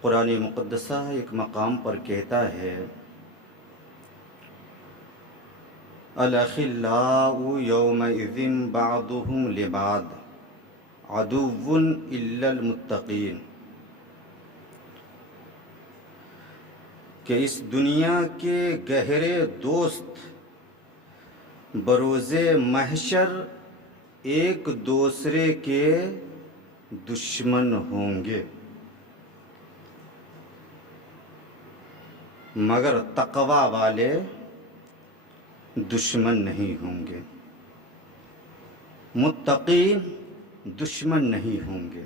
قرآن مقدسہ ایک مقام پر کہتا ہے الأخلاء يومئذ بعضهم لبعض عدو إلا المتقين، کہ اس دنیا کے گہرے دوست بروز محشر ایک دوسرے کے دشمن ہوں گے، مگر تقوی والے دشمن نہیں ہوں گے، متقین دشمن نہیں ہوں گے۔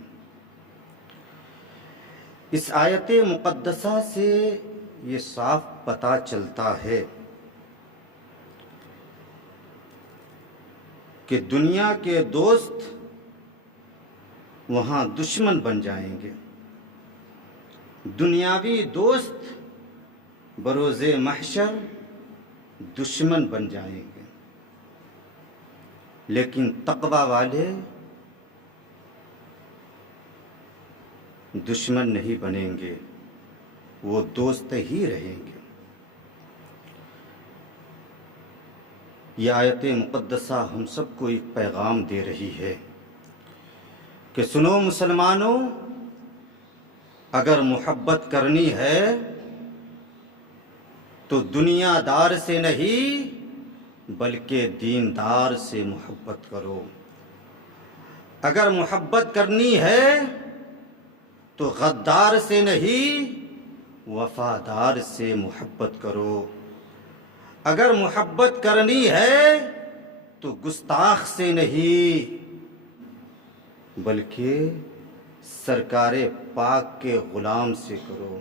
اس آیت مقدسہ سے یہ صاف پتہ چلتا ہے کہ دنیا کے دوست وہاں دشمن بن جائیں گے، دنیاوی دوست بروز محشر دشمن بن جائیں گے، لیکن تقوی والے دشمن نہیں بنیں گے، وہ دوست ہی رہیں گے۔ یہ آیت مقدسہ ہم سب کو ایک پیغام دے رہی ہے کہ سنو مسلمانوں، اگر محبت کرنی ہے تو دنیا دار سے نہیں بلکہ دیندار سے محبت کرو۔ اگر محبت کرنی ہے تو غدار سے نہیں وفادار سے محبت کرو۔ اگر محبت کرنی ہے تو گستاخ سے نہیں بلکہ سرکار پاک کے غلام سے کرو۔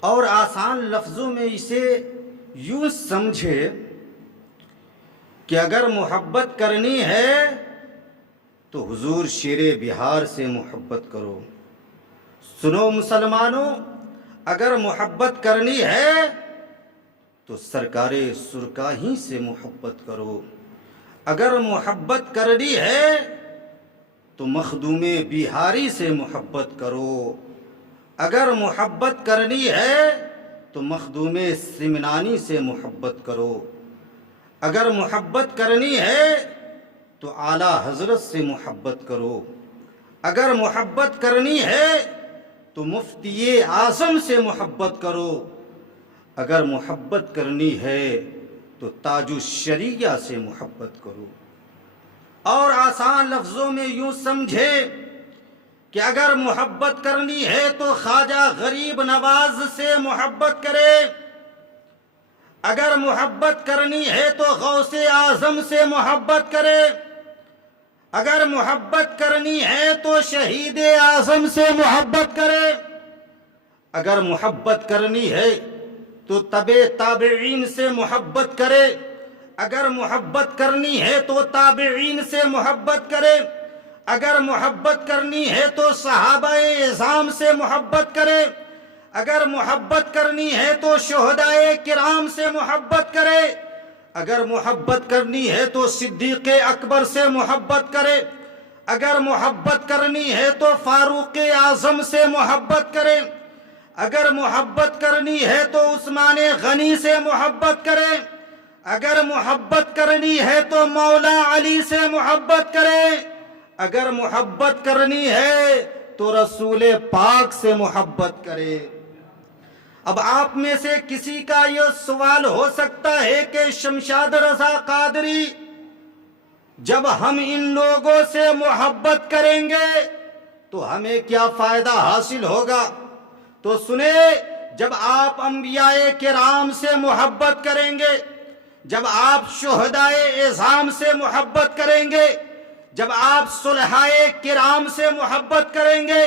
اور آسان لفظوں میں اسے یوں سمجھے کہ اگر محبت کرنی ہے تو حضور شیر بہار سے محبت کرو۔ سنو مسلمانوں، اگر محبت کرنی ہے تو سرکار سرکاہی سے محبت کرو۔ اگر محبت کرنی ہے تو مخدوم بہاری سے محبت کرو۔ اگر محبت کرنی ہے تو مخدوم سمنانی سے محبت کرو۔ اگر محبت کرنی ہے تو اعلیٰ حضرت سے محبت کرو۔ اگر محبت کرنی ہے تو مفتی اعظم سے محبت کرو۔ اگر محبت کرنی ہے تو تاج الشریعہ سے محبت کرو۔ اور آسان لفظوں میں یوں سمجھے کہ اگر محبت کرنی ہے تو خواجہ غریب نواز سے محبت کرے۔ اگر محبت کرنی ہے تو غوث اعظم سے محبت کرے۔ اگر محبت کرنی ہے تو شہید اعظم سے محبت کرے۔ اگر محبت کرنی ہے تو تبع تابعین سے محبت کرے۔ اگر محبت کرنی ہے تو تابعین سے محبت کرے۔ اگر محبت کرنی ہے تو صحابہ اعظام سے محبت کرے۔ اگر محبت کرنی ہے تو شہدائے کرام سے محبت کرے۔ اگر محبت کرنی ہے تو صدیق اکبر سے محبت کرے۔ اگر محبت کرنی ہے تو فاروق اعظم سے محبت کرے۔ اگر محبت کرنی ہے تو عثمان غنی سے محبت کرے۔ اگر محبت کرنی ہے تو مولا علی سے محبت کرے۔ اگر محبت کرنی ہے تو رسول پاک سے محبت کرے۔ اب آپ میں سے کسی کا یہ سوال ہو سکتا ہے کہ شمشاد رضا قادری، جب ہم ان لوگوں سے محبت کریں گے تو ہمیں کیا فائدہ حاصل ہوگا؟ تو سنیں، جب آپ انبیاء کرام سے محبت کریں گے، جب آپ شہدائے اعظام سے محبت کریں گے، جب آپ صلحائے کرام سے محبت کریں گے،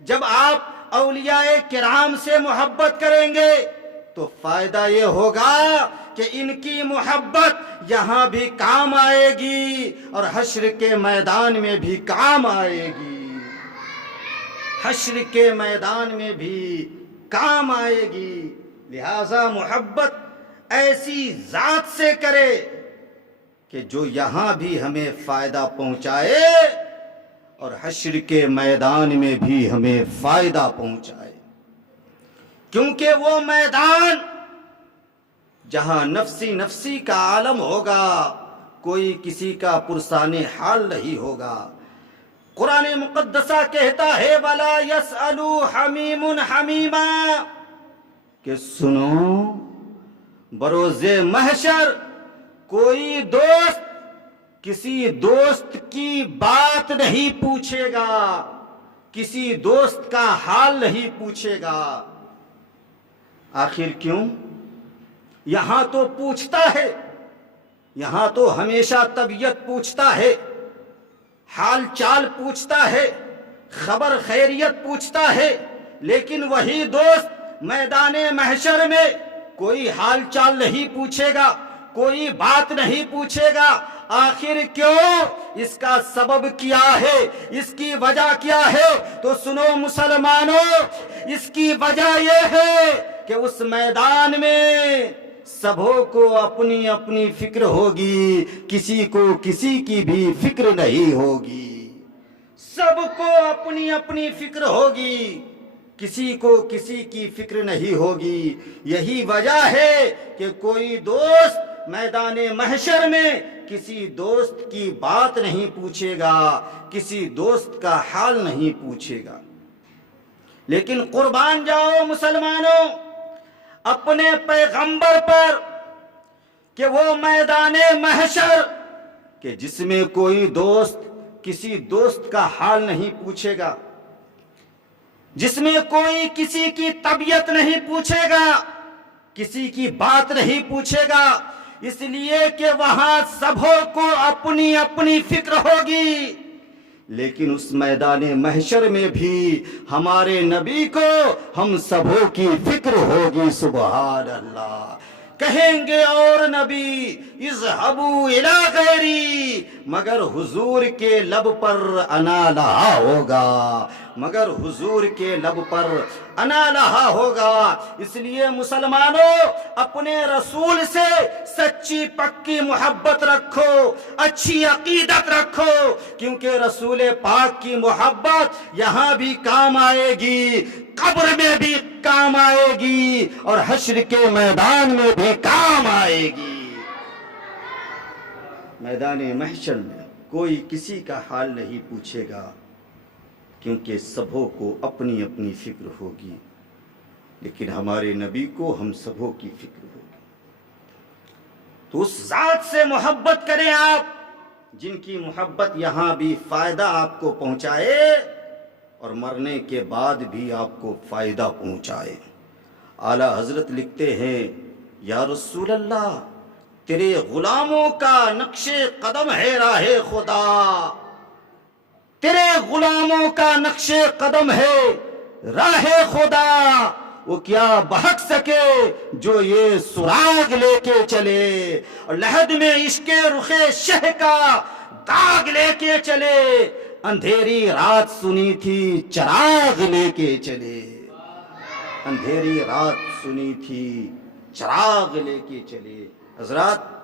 جب آپ اولیاء کرام سے محبت کریں گے تو فائدہ یہ ہوگا کہ ان کی محبت یہاں بھی کام آئے گی اور حشر کے میدان میں بھی کام آئے گی۔ حشر کے میدان میں بھی کام آئے گی۔ لہذا محبت ایسی ذات سے کرے کہ جو یہاں بھی ہمیں فائدہ پہنچائے اور حشر کے میدان میں بھی ہمیں فائدہ پہنچائے، کیونکہ وہ میدان جہاں نفسی نفسی کا عالم ہوگا، کوئی کسی کا پرسان حال نہیں ہوگا۔ قرآن مقدسہ کہتا ہے وَلَا يَسْأَلُ حَمِيمٌ حَمِيمًا، کہ سنو بروز محشر کوئی دوست کسی دوست کی بات نہیں پوچھے گا، کسی دوست کا حال نہیں پوچھے گا۔ آخر کیوں؟ یہاں تو پوچھتا ہے، یہاں تو ہمیشہ طبیعت پوچھتا ہے، حال چال پوچھتا ہے، خبر خیریت پوچھتا ہے، لیکن وہی دوست میدان محشر میں کوئی حال چال نہیں پوچھے گا، کوئی بات نہیں پوچھے گا۔ آخر کیوں؟ اس کا سبب کیا ہے، اس کی وجہ کیا ہے؟ تو سنو مسلمانوں، اس کی وجہ یہ ہے کہ اس میدان میں سبوں کو اپنی اپنی فکر ہوگی، کسی کو کسی کی بھی فکر نہیں ہوگی۔ سب کو اپنی اپنی فکر ہوگی، کسی کو کسی کی فکر نہیں ہوگی۔ یہی وجہ ہے کہ کوئی دوست میدان محشر میں کسی دوست کی بات نہیں پوچھے گا، کسی دوست کا حال نہیں پوچھے گا۔ لیکن قربان جاؤ مسلمانوں اپنے پیغمبر پر کہ وہ میدان محشر کہ جس میں کوئی دوست کسی دوست کا حال نہیں پوچھے گا، جس میں کوئی کسی کی طبیعت نہیں پوچھے گا، کسی کی بات نہیں پوچھے گا، اس لیے کہ وہاں سبوں کو اپنی اپنی فکر ہوگی۔ لیکن اس میدان محشر میں بھی ہمارے نبی کو ہم سبوں کی فکر ہوگی۔ سبحان اللہ۔ کہیں گے اور نبی اذهبوا الی غیری، مگر حضور کے لب پر انا لہا ہوگا، مگر حضور کے لب پر انا لہا ہوگا۔ اس لیے مسلمانوں اپنے رسول سے سچی پکی محبت رکھو، اچھی عقیدت رکھو، کیونکہ رسول پاک کی محبت یہاں بھی کام آئے گی، قبر میں بھی کام آئے گی، اور حشر کے میدان میں بھی کام آئے گی۔ میدان محشر میں کوئی کسی کا حال نہیں پوچھے گا، کیونکہ سبوں کو اپنی اپنی فکر ہوگی، لیکن ہمارے نبی کو ہم سبوں کی فکر ہوگی۔ تو اس ذات سے محبت کریں آپ جن کی محبت یہاں بھی فائدہ آپ کو پہنچائے اور مرنے کے بعد بھی آپ کو فائدہ پہنچائے۔ اعلیٰ حضرت لکھتے ہیں یا رسول اللہ تیرے غلاموں کا نقش قدم ہے راہ خدا، تیرے غلاموں کا نقش قدم ہے راہ خدا، وہ کیا بہک سکے جو یہ سراغ لے کے چلے، اور لحد میں عشق رخ شہ کا داغ لے کے چلے، اندھیری رات سنی تھی چراغ لے کے چلے، اندھیری رات سنی تھی چراغ لے کے چلے۔ حضرات